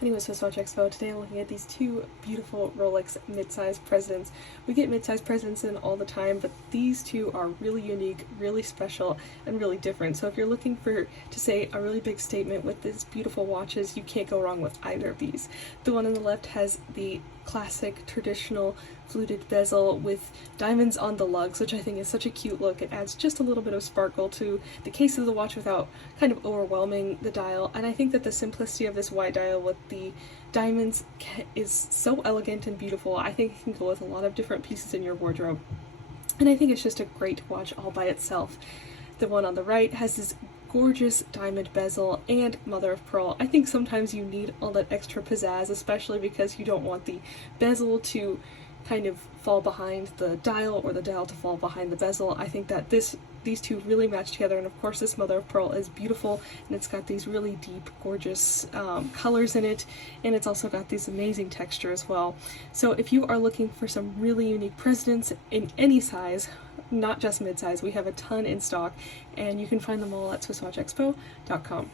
Anyway, SwissWatchExpo. Today I'm looking at these two beautiful Rolex Midsize Presidents. We get Midsize Presidents in all the time, but these two are really unique, really special, and really different. So if you're looking to say a really big statement with these beautiful watches, you can't go wrong with either of these. The one on the left has the classic traditional fluted bezel with diamonds on the lugs, which I think is such a cute look. It adds just a little bit of sparkle to the case of the watch without kind of overwhelming the dial, and I think that the simplicity of this white dial with the diamonds is so elegant and beautiful. I think it can go with a lot of different pieces in your wardrobe, and I think it's just a great watch all by itself. The one on the right has this gorgeous diamond bezel and mother of pearl. I think sometimes you need all that extra pizzazz, especially because you don't want the bezel to kind of fall behind the dial or the dial to fall behind the bezel. I think that these two really match together, and of course this mother of pearl is beautiful, and it's got these really deep, gorgeous colors in it, and it's also got this amazing texture as well. So if you are looking for some really unique presidents in any size, not just mid-size, we have a ton in stock, and you can find them all at SwissWatchExpo.com.